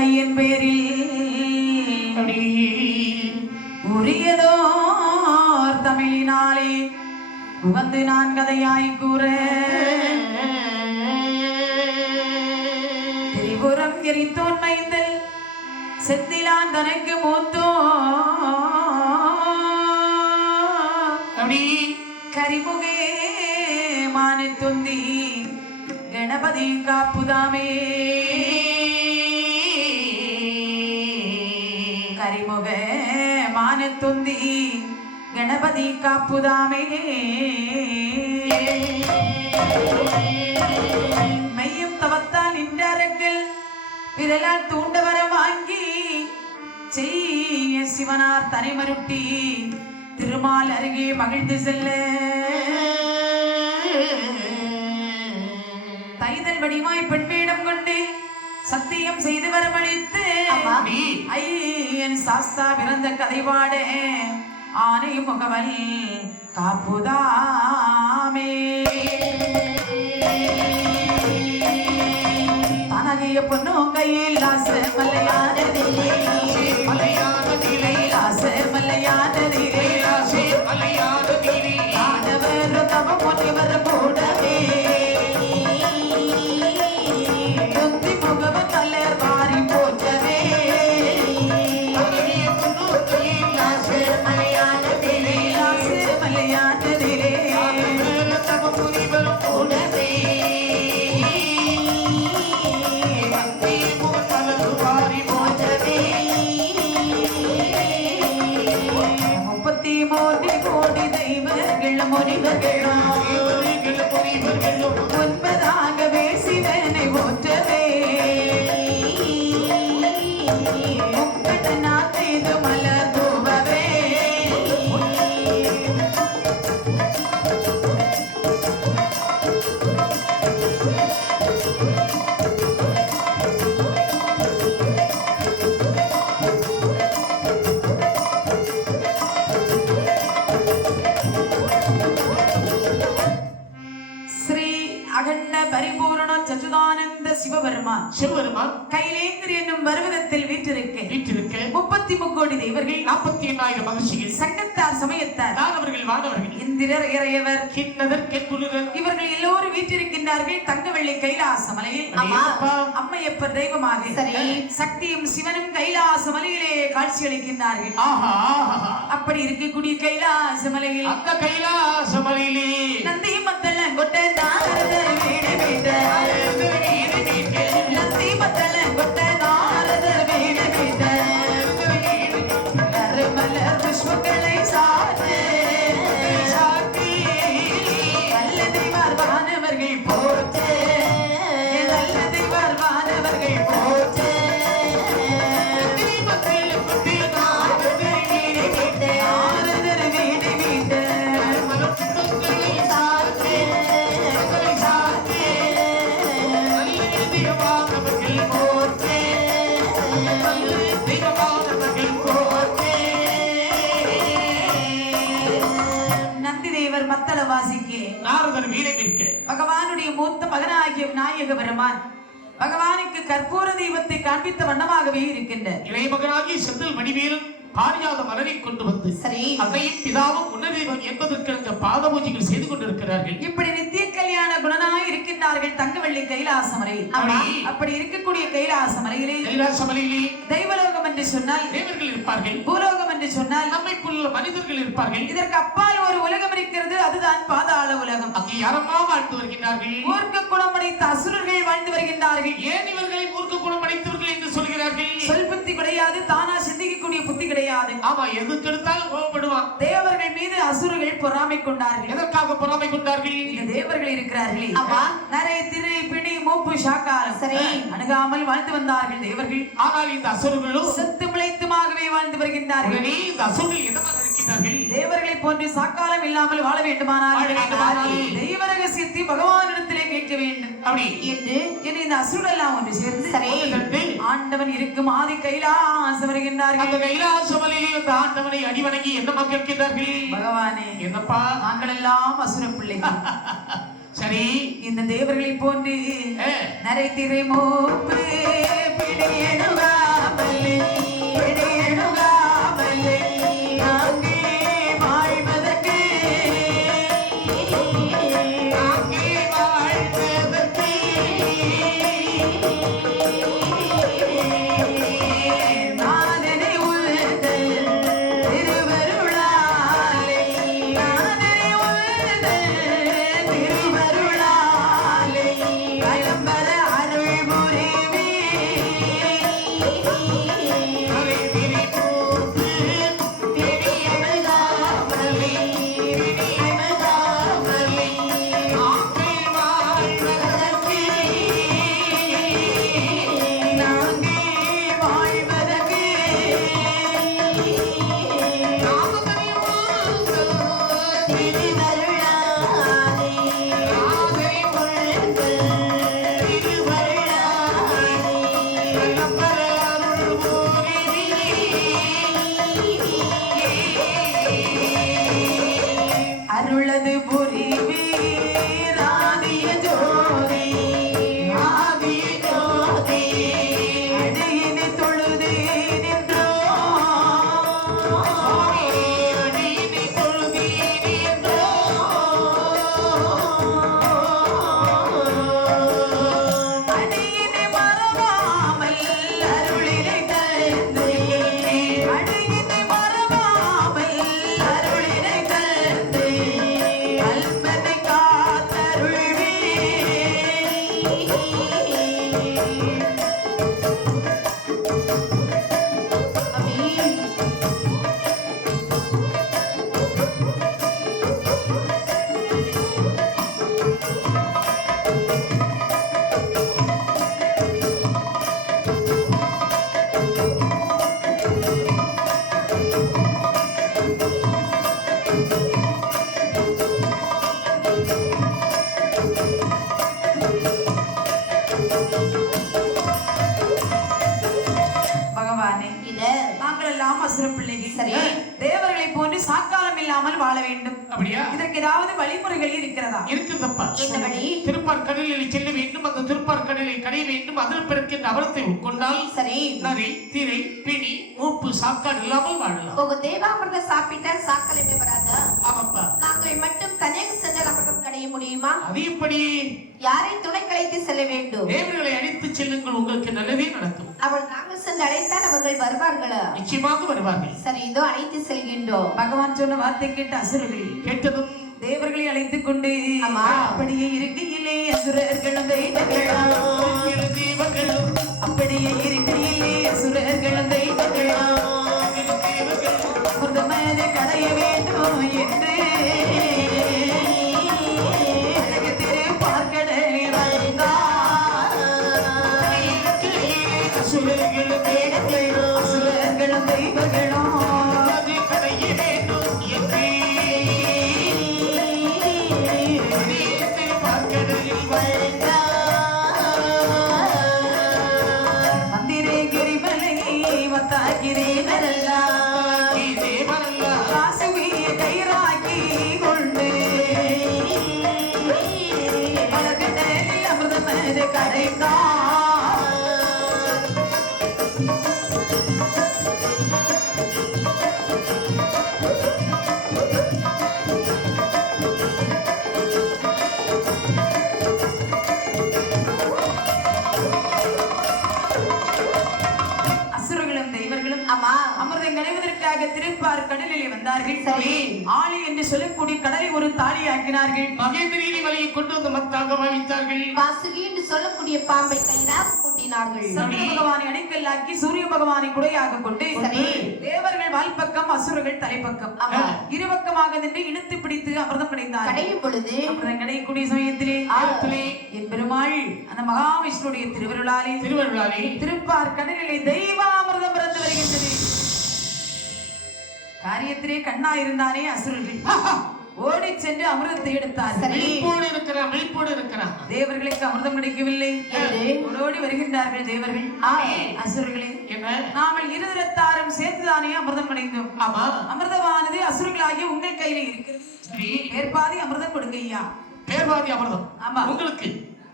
கையின் பேரில் உரியதோர் தமிழினாலே வந்து நான் கதையாய் கூற திரிபுரம் எரித்தோன் மைந்தல் செந்திலான் தனக்கு மூத்தோ கரிமுகே மானு துந்தி கணபதி காப்புதாமே கரிமுக மானு துந்தி கணபதி காப்புதாமே மையம் தவத்தால் நின்றார்கள் விரலால் தூண்டவர வாங்கி செய்ய சிவனார் தனிமருட்டி திருமால் அருகே மகிழ்ந்து செல்ல தைதல் வடிவாய் பெண் வேடம் கொண்டு சத்தியம் செய்து வரமளித்து ஐயன் சாஸ்தா பிறந்த கதைவாட ஆனை முகவல் காப்புதாமே தனகைய பொண்ணு கையில் ஆச மல்லையானதிலே ஆச மல்லையானதிலே ஆடவர் தவ முனிவர் கூடவே தொந்தி முகவ தலர் மாறி போற்றவே ஆச மல்லையானதிலே தவ முனிவர் கூடவே ஒன்பதாகவே சிவனை போற்றவே முக்கடனாக இது மலர் தூவவே பரிபூரண சச்சுதானந்த சிவபெருமான் கைலேந்திரி என்னும் பர்வதத்தில் வீற்றிருக்க 33 கோடி தேவர்கள் 48,000 மகிழ்ச்சிகள் சங்கத்தார் சமயத்தார் அவர்கள் வானவர்கள் இந்திரர் இறையவர் கிண்ணவர் கெட்டுலர் இவர்கள் எல்லோரும் வீற்றிருக்கின்றார்கள் தங்க வெள்ளி கைலாச மலையில் அம்மையப்பர் தெய்வமாக சக்தியும் சிவனும் கைலாச மலையிலே காட்சி அளிக்கின்றார்கள் அப்படி இருக்கக்கூடிய கைலாச மலையில் அந்த கைலாச மலையிலே நந்தி மத்தள கொட்ட நாரதர் வீடு வீட்ட நந்தி மத்தள கொட்ட நாரதர் வீடு வீட்ட மலர் புஷ்பங்களை சாத்து நல்லதை வானவர்கள் போற்று நல்லதை வானவர்கள் போற்று பகவானுடைய மூத்த மகனாகிய விநாயக பெருமான் பகவானுக்கு கற்பூர தெய்வத்தை காண்பித்த வண்ணமாகவே இருக்கின்ற இளைய மகனாகிய செந்தில் மணிவேலும் பாரியாத மலரை கொண்டு வந்து அதையும் பிதாவும் உன்னதேவன் என்பதற்கு அந்த பாத பூஜைகள் செய்து கொண்டிருக்கிறார்கள். இப்படி நித்திய கல்யாண குணனாய் இருக்கின்றார்கள் தங்கவள்ளி கைலாசமலை. அப்படி இருக்கக்கூடிய கைலாசமலையிலே தெய்வலோகம் என்று சொன்னால் தேவர்கள் இருப்பார்கள், பூலோகம் என்று சொன்னால் நம்மைக்குள்ள மனிதர்கள் இருப்பார்கள். இதற்கு அப்பால் ஒரு உலகம் இருக்கிறது, அதுதான் பாதாள உலகம். அங்கே யாரம்மா வாழ்ந்து வருகின்றார்கள்? மூர்க்க குணமடைத்த அசுரர்கள் வாழ்ந்து வருகின்றார்கள். ஏன் இவர்களை மூர்க்க குணமடைத்தவர்கள் என்று சொல்கிறார்கள்? சொல் புத்தி கிடையாது, தானா சிந்திக்கக்கூடிய புத்தி கிடையாது. ஆமா, எதுக்கு எடுத்தாலும் கோபப்படுவான். தேவர்கள் மீது அசுரர்கள் பொறாமை கொண்டார்கள். எதற்காக பொறாமை கொண்டார்கள்? இந்த தேவர்கள் இருக்கிறார்களே, ஆமா, நரை திரை பிணி மூப்பு சாக்காரம் சரி அணுகாமல் வாழ்ந்து வந்தார்கள் தேவர்கள். ஆனால் இந்த அசுரர்களும் செத்து பிழைத்துமாகவே வாழ்ந்து வருகின்றார்கள். இந்த அசுரர்கள் எதமாக இருக்கின்றார்கள்? தேவர்களை போன்று சாக்காலம் இல்லாமல் வாழ வேண்டுமானால் தெய்வ ரகசியத்தை பகவானிடத்திலே கேட்க வேண்டும் அப்படி என்று இந்த அசுரர்கள் எல்லாம் ஒன்று சேர்ந்து ஆண்டவன் இருக்கும் ஆதி கைலாசம் வருகின்றார்கள். அந்த கைலாசமலையில் அந்த ஆண்டவனை அடிவணங்கி என்ன கேட்கிறார்கள்? பகவானே, என்னப்பா நாங்கள் எல்லாம் அசுர பிள்ளைகள், சரி, இந்த தேவர்களை போன்று நரை திரை மூப்பு பிடியெழுகாமல் வாழ வேண்டும். அப்படியா? இதற்கு ஏதாவது வழிமுறைகள் இருக்கிறதா? இருக்குதப்பா. என்ன வழி? திருப்பார்கடலில் செல்ல வேண்டும், அந்த திருப்பார்கடலை கடைய வேண்டும், அதில் பிறக்கின்ற அமிர்தத்தை உட்கொண்டால் சரி நரி திரை பிணி மூப்பு சாக்காடு இல்லாமல் வாழலாம். உங்க தேவாமிர்த சாப்பிட்டால் சாக்கலைமே வராதா? ஆமாப்பா. நாங்கள் மட்டும் தனியாக சென்று அமிர்தம் கடைய முடியுமா? அது எப்படி? யாரை துணை கலைத்து செல்ல வேண்டும்? தேவர்களை அழைத்து செல்லுங்கள், உங்களுக்கு நல்லதே நடக்கும். அவள் நாங்கள் சென்று அழைத்தால் அவர்கள் வருவார்களா? நிச்சயமாக வருவார்கள். சரி, இதோ அழைத்து செல்கின்றோம். பகவான் சொன்ன வார்த்தை கேட்ட அசுரர்கள் கேட்டதும் தேவர்களை அழைத்துக் கொண்டு அப்படியே இருக்கையிலே அசுரர்களும் தெய்வங்களும் அப்படியே இருக்கையிலே அசுரர்களும் தெய்வங்களும் மனதை கடைய வேண்டும் என்று அழகத்திலே பார்க்கடலில் வந்தார். அசுரர்களும் தெய்வங்களும் திருப்பார் கடலிலே வந்தார்கள். சரி, ஆளி என்று சொல்லக்கூடிய கடலை ஒரு தாலி ஆக்கினார்கள். மகேந்திரீனி வலையை கொண்டு வந்து மத்தாக வைத்தார்கள். வாசுகி என்று சொல்லக்கூடிய பாம்பை கையிலாக கூட்டினார்கள். சந்திர பகவானை அணைக்கல்லாக்கி சூரிய பகவானை குடையாக கொண்டு தேவர்கள் வால்பக்கம் அசுரர்கள் தலைப்பக்கம் இருபக்கமாக நின்று இழுத்து பிடித்து அமிர்தம் கிடைத்தார். கடையும் பொழுது அமிர்தம் கிடைக்கக்கூடிய சமயத்திலே என் பெருமாள் அந்த மகாவிஷ்ணுடைய திருவருளாலே திருப்பார் கடலிலே தெய்வாமிர்தம் பிறந்து வருகின்றது. காரியத்திலே கண்ணா இருந்தானே அசுரர்கள் ஓடி சென்று அமிர்தத்தை எடுத்தார்கள். தேவர்களுக்கு அமிர்தம் கிடைக்கவில்லை. ஓடி வருகின்றார்கள் தேவர்கள். அசுரர்களே, நாமல் இருதரத்தாரும் சேர்த்துதானே அமிர்தம் கிடைத்தோம். அமிர்தமானது அசுரர்களாகிய உங்கள் கையில இருக்கிறது. மேற்பாதி அமிர்தம் கொடுங்க ஐயா. பேர்வாதி அமிர்தம் ஆமா. உங்களுக்கு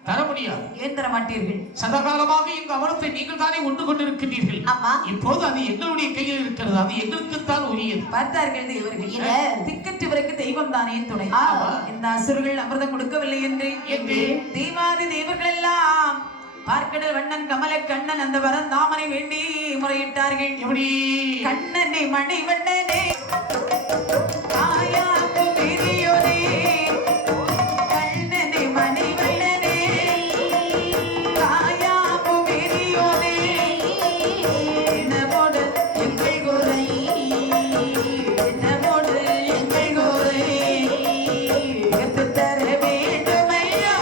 தர முடியாது. ஏன் தர மாட்டீர்கள்? சதகாலமாக இந்த அமிர்தத்தை நீங்கள் தானே உண்டு கொண்டிருக்கிறீர்கள். ஆமா. இப்போது அது எங்களுடைய கையில் இருக்கிறது. அது எங்களுக்குத்தான் உரியது. பார்த்தார்கள் இவர்கள் திக்கற்றவருக்கு தெய்வம் தானே துணை. இந்த அசுரர்கள் அமிர்தம் கொடுக்கவில்லை என்று தெய்வாதி தேவர்கள் எல்லாம் பார்க்கடல் வண்ணன் கமல கண்ணன் அந்த வரந்தாமனை வேண்டி முறையிட்டார்கள். எப்படி? கண்ணனை மணி வண்ணனே ஆயாக்கு பெரியோனே, கண்ணனை மணி வண்ணனே ஆயாக்கு பெரியோனே, என்னமோடு எங்கள் குறை, என்னமோடு எங்கள் குறை எடுத்து தர வேண்டுமையா,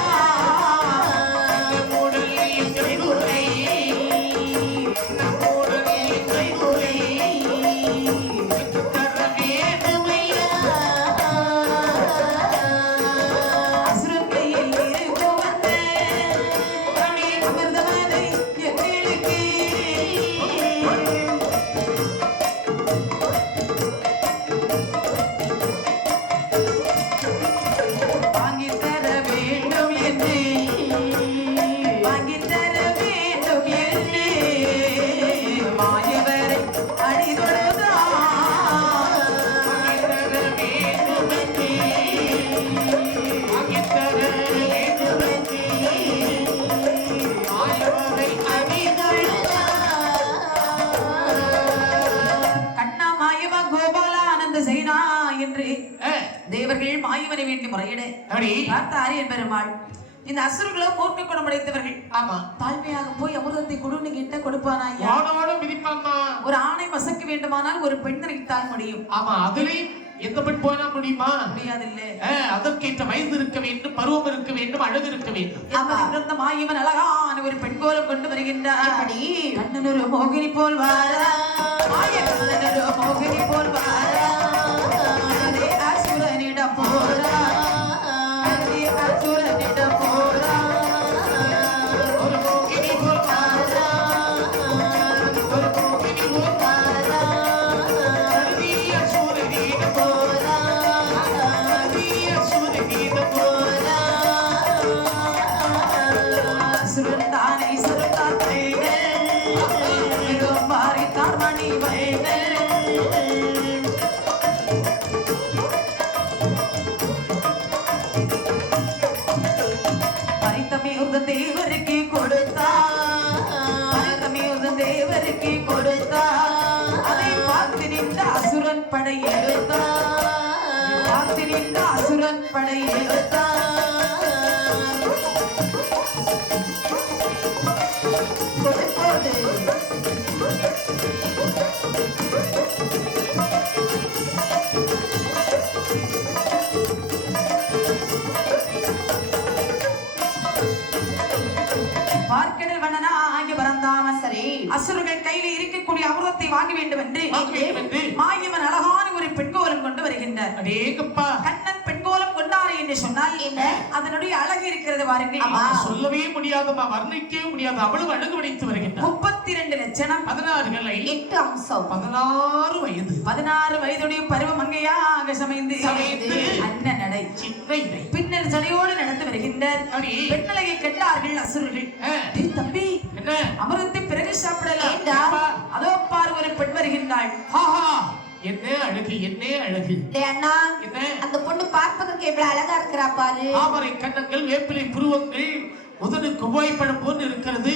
தேவர்கள் மாயவனை வேண்டி முறையிட பார்த்த ஆரியன் பெருமாள் இந்த அசுரர்களோ மூர்க்க குணம் அடைத்தவர்கள். ஆமா. தாழ்மையாக போய் அமிர்தத்தை கொடுன்னு கிட்ட கொடுப்பானா? ஒரு ஆணை வசக்க வேண்டுமானால் ஒரு பெண் நினைத்தால் முடியும். ஆமா. அதுலயும் எந்த பெண் போனா முடியுமா? முடியாது. இல்ல, அதற்கேற்ற வயது இருக்க வேண்டும், பருவம் இருக்க வேண்டும், அழகு இருக்க வேண்டும். மாயவன் அழகான ஒரு பெண் போல கொண்டு வருகின்றார். கண்ணன் ஒரு மோகினி போல் வாரா, கண்ணன் ஒரு மோகினி போல் வாரா, அசுரனிடம் போரா, அசுரனிடம் போரா, ஒரு மோகினி போல் வாரா, ஒரு மோகினி போல் வாரா, அசுரனிடம் போரா, அசுரனிடம் போரா, அசுரன் தானே சுரத்தார் மிகவும் மாறித்தார் மணி வைகள். தேவருக்கு கொடுத்தா, தேவருக்கு கொடுத்தா, அதை பார்த்து நின்ற அசுரன் படை எடுத்தா, பார்த்து நின்ற அசுரன் படை எடுத்தா. பார்க்கடல் வண்ணனா ஆகிய பரந்தாமன் சரி அசுரர்கள் கையில இருக்கக்கூடிய அமிர்தத்தை வாங்க வேண்டும் என்று மாயவன் அழகான ஒரு பெண்கோலம் கொண்டு வருகின்றார். கண்ணன் பெண்கோலம் கொண்டாரு என்று சொன்னால் என்ன அதனுடைய அழகு இருக்கிறது பாருங்கள். சொல்லவே முடியாதமா, வர்ணிக்கவே முடியாத அவ்வளவு அழகு படைத்து வருகின்றார். 32 லட்சணம், 16 கலை, 8 அம்சம், 16 வயது, 16 வயதுடைய பருவ மங்கையாக சமைந்து அண்ணன் நடை சின்ன பின்னர் சடையோடு நடந்து வருகின்றார். பெண்ணழகை கண்டார்கள் அசுரர்கள். தம்பி, அமிர்தத்தை பிறகு சாப்பிடலாம், அதோ பாரு ஒரு பெண் வருகின்றாள். என்ன அழகு, என்ன அழகு அண்ணா. அந்த பொண்ணு பார்ப்பதற்கு எவ்வளவு அழகா இருக்கிறா பாரு. தாமரை கண்ணங்கள், வேப்பிலை புருவங்கள், முதலுக்கு உபயோகப்படும் போது இருக்கிறது.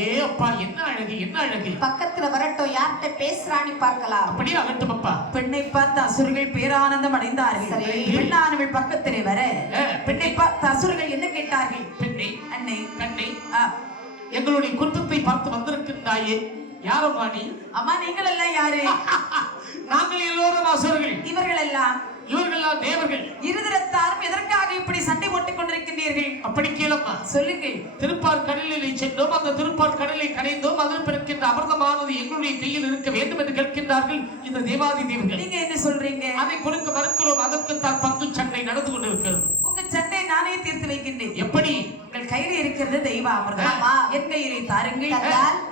ஏ அப்பா, என்ன அழகு, என்ன அழகு. பக்கத்துல வரட்டும், யார்கிட்ட பேசுறான்னு பார்க்கலாம். அப்படியே அகட்டும் அப்பா. பெண்ணை பார்த்து அசுரர்கள் பேரானந்தம் அடைந்தார்கள். பெண்ணானவள் பக்கத்திலே வர பெண்ணை பார்த்து அசுரர்கள் என்ன கேட்டார்கள்? பெண்ணை, அன்னை, கண்ணை, எங்களுடைய குற்றத்தை பார்த்து வந்திருக்கின்றாயே, யாரம்மா நீ? அம்மா, நீங்கள் எல்லாம் யாரு? நாங்கள் எல்லோரும் அசுரர்கள். இவர்கள் எல்லாம் தேவர்கள். இருதரத்தாரும் எதற்காக இப்படி சண்டை போட்டுக் கொண்டிருக்கின்றீர்கள்? அப்படி கேளம்மா, சொல்லுங்கள். திருப்பார் கடலிலே சென்றோம், அந்த திருப்பார் கடலை கடைந்தோம், அதில் பிறக்கின்ற அமிர்தமானது எங்களுடைய கையில் இருக்க வேண்டும் என்று கேட்கின்றார்கள் இந்த தேவாதி தேவர்கள். நீங்க என்ன சொல்றீங்க? அதை கொடுக்க மறுக்கிறோம். அதற்கு தான் பங்கு சண்டை நடந்து கொண்டிருக்கிறது. உங்க சண்டை நானே தீர்த்து வைக்கின்றேன். எப்படி? உங்கள் கையில் இருக்கிறது தெய்வ அமிர்தம், என் கையிலே தாருங்கள்.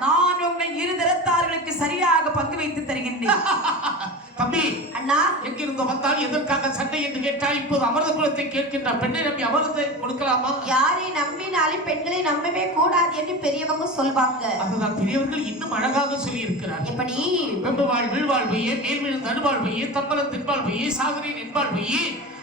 நான் உங்கள் இருதரத்தார்களுக்கு சரியாக பங்கு வைத்து தருகின்றேன். தம்பி அண்ணா எங்கிருந்து வந்தால் எதற்காக சண்டை என்று கேட்டால் இப்போது அமர்த குலத்தை கேட்கின்ற பெண்ணை நம்பி அமர்தத்தை கொடுக்கலாமா? யாரை நம்பினாலும் பெண்களை நம்பவே கூடாது என்று பெரியவங்க சொல்வாங்க. அதுதான் பெரியவர்கள் இன்னும் அழகாக சொல்லி இருக்கிறார். எப்படி? வெம்புவாள் விழ்வாழ்வையே மேல் விழுந்து அனுவாழ்வையே தம்பலம் தென்பாழ்வையே சாகரின் என்பாழ்வையே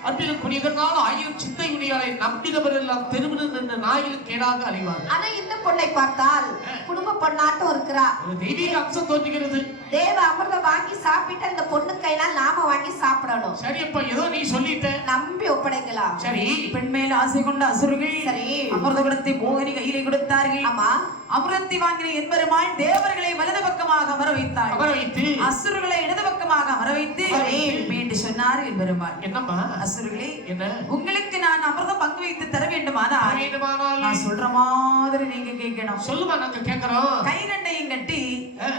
அன்பிலும் குடிகளால் ஆயிரம் சிந்தை உடையாளை நம்பினவர் எல்லாம் தெருவில் நின்று நாயிலும் கேடாக அலைவார். ஆனா இந்த பொண்ணை பார்த்தால் குடும்ப பொண்ணாட்டம் இருக்கிறா. ஒரு தெய்வீக அம்சம் தோன்றுகிறது. தேவ அமிர்தம் வாங்கி சாப்பிட்டு அந்த பொண்ணு கையினால் நாம வாங்கி சாப்பிடணும். சரி அப்ப ஏதோ நீ சொல்லிட்ட, நம்பி ஒப்படைக்கலாம். சரி. பெண் மேல் ஆசை கொண்ட அசுரர்கள் சரி அமிர்த குடத்தை மோகினி கையிலே கொடுத்தார்கள். ஆமா. அமிர்தத்தை வாங்கின என்பெருமாள் தேவர்களை வலது பக்கமாக அமர வைத்தார். அமர வைத்து அசுரர்களை இடது பக்கமாக அமர வைத்து மீண்டும் சொன்னார் என்பெருமாள், என்னம்மா அசுரர்களே, என்ன உங்களுக்கு நான் அமிர்தம் பங்கு வைத்து தர வேண்டுமானால் நான் சொல்ற மாதிரி நீங்க கேட்கணும். சொல்லுமா, நாங்க கேட்கிறோம். கை ரெண்டையும் கட்டி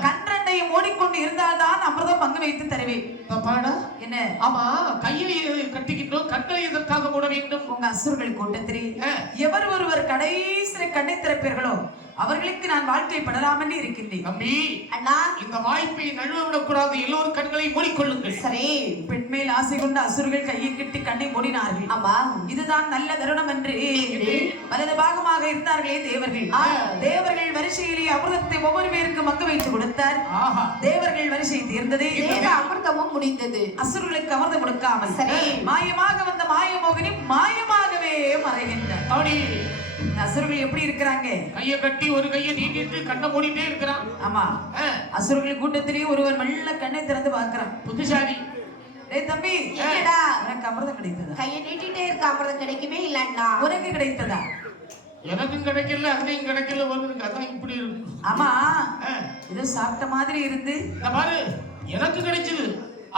கண் ரெண்டையும் ஓடிக்கொண்டு இருந்தால்தான் அமிர்தம் பங்கு வைத்து தருவேன். பாடா என்ன? ஆமா, கையை கட்டிக்கிட்டோம், கண்களை எதற்காக மூட வேண்டும்? உங்க அசுரர்கள் கூட்டத்திலே எவர் ஒருவர் கடைசி கண்ணை திறப்பீர்களோ அவர்களுக்கு நான் வாழ்க்கை படலாம் என்று இருக்கின்றேன். தம்பி அண்ணா, இந்த வாய்ப்பை நழுவ விடக்கூடாது. எல்லோரும் கண்களை மூடிக்கொள்ளுங்கள். சரி. பெண் மேல் ஆசை கொண்ட அசுரர்கள் கையை கட்டி கண்ணை மூடினார்கள். ஆமா. இதுதான் நல்ல தருணம் என்று வலது பாகமாக இருந்தார்களே தேவர்கள். தேவர்கள் வரிசையிலே அமிர்தத்தை ஒவ்வொரு பேருக்கு மக்க வைத்து கொடுத்தார். தேவர்கள் வரிசை தீர்ந்தது. தேவ அமிர்தமும் முடிந்தது. அசுரர்களுக்கு அமிர்தம் கொடுக்காமல் சரி மாயமாக வந்த மாயமோகினி மாயமாகவே மறைகின்றார். அப்படி அசுரர்கள் எப்படி இருக்கிறாங்க? கையை கட்டி ஒரு கையை நீட்டிட்டு கண்ணை மூடிட்டே இருக்கிறான். ஆமா. அசுரர்கள் கூட்டத்திலேயே ஒருவர் மெல்ல கண்ணை திறந்து பார்க்கிறான். புத்திசாலி. டேய் தம்பி, என்னடா உனக்கு அமிர்தம் கிடைத்ததா? கையை நீட்டிட்டே இருக்க அமிர்தம் கிடைக்கவே இல்லன்னா. உனக்கு கிடைத்ததா? எனக்கும் கிடைக்கல, அங்கேயும் கிடைக்கல. ஒருவருக்கு அதான் இப்படி இருக்கு. ஆமா, இது சாப்பிட்ட மாதிரி இருந்து. இந்த பாரு, எனக்கு கிடைச்சது.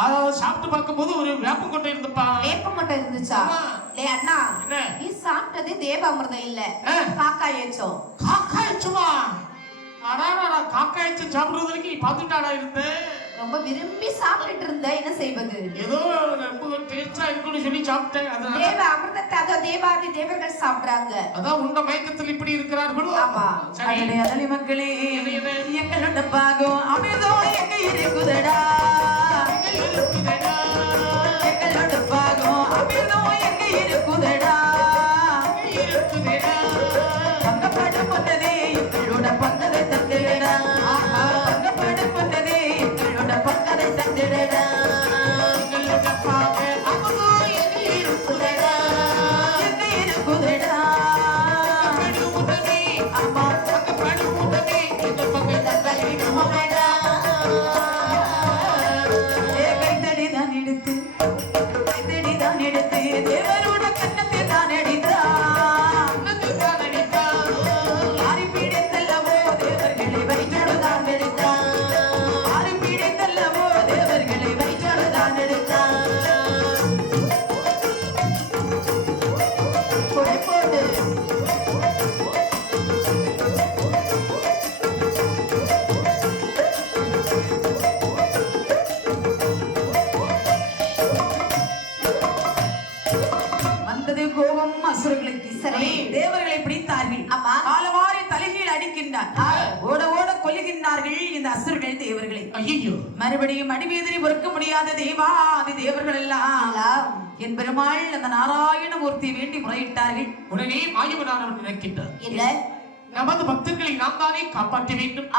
அதாவது சாப்பிட்டு பார்க்கும்போது ஒரு வேப்பங்கொட்டை இருந்துப்பா. வேப்பங்கொட்டை இருந்துச்சா? லே அண்ணா, நீ சாப்பிட்டது தேவ அமிர்தம் இல்ல, காக்காய் எச்சம். காக்காய் எச்சமா? அடாடா, காக்காய் எச்சம் சாப்பிடுறதுக்கு நீ பார்த்துட்டாடா இருந்த. ரொம்ப விரும்பி சாப்பிட்டுட்டு இருந்த, என்ன செய்வது? ஏதோ ரொம்ப டேஸ்டா இருக்குன்னு சொல்லி சாப்பிட்டேன். தேவ அமிர்தத்தை அதோ தேவாதி தேவர்கள் சாப்பிடுறாங்க. அதான் உண்ட மயக்கத்தில் இப்படி இருக்கிறார்களோ. ஆமா. அடடே அடலி மக்களே, எங்களோட பாகம் அமிர்தம் எங்க இருக்குதடா, எங்களோட பாகம் அமிர்தம் எங்க இருக்குதடா, பங்கப்பட பொன்னதே எங்களோட பங்கதை தந்திடடா, பங்கப்பட பொன்னதே எங்களோட பங்கதை தந்திடடா, எங்களோட பாகம் அமிர்தம் எங்க இருக்குதடா, எங்க இருக்குதடா, ஆமா பங்கப்பட பொன்னதே எங்க பங்கதை தந்திடடா. தேவரோட கண்ணத்தை தான் அடித்தான், ஆரி பீடித்தல்லவோ தேவர்களை வயிற்றோடுதான் எடுத்தான், ஆரி பீடித்தல்லவோ தேவர்களை வயிற்றோடுதான் எடுத்தான். கொடைப்போடு கோபம் அசுரர்களுக்கு. சரி. தேவர்களை பிடித்தார்கள். ஆமா. காலவாரி தலைகீழ் அடிக்கின்றார். ஓட ஓட கொல்லுகின்றார்கள் இந்த அசுரர்கள் தேவர்களை. ஐயோ, மறுபடியும் அடிவேதனை பொறுக்க முடியாத தேவாதி தேவர்கள் எல்லாம் என் பெருமாள் அந்த நாராயணமூர்த்தியை வேண்டி முறையிட்டார்கள். உடனே மாயவனானவர் நினைக்கின்றார், இல்ல நமது பக்தர்களை நாம் தானே காப்பாற்ற வேண்டும்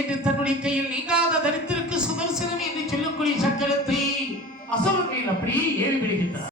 என்று தன்னுடைய கையில் நீங்காத தரித்திற்கு சுதர்சனம் என்று சொல்லக்கூடிய சக்கரத்தை அசுரன் மேல் அப்படி ஏவி விடுகின்றார்.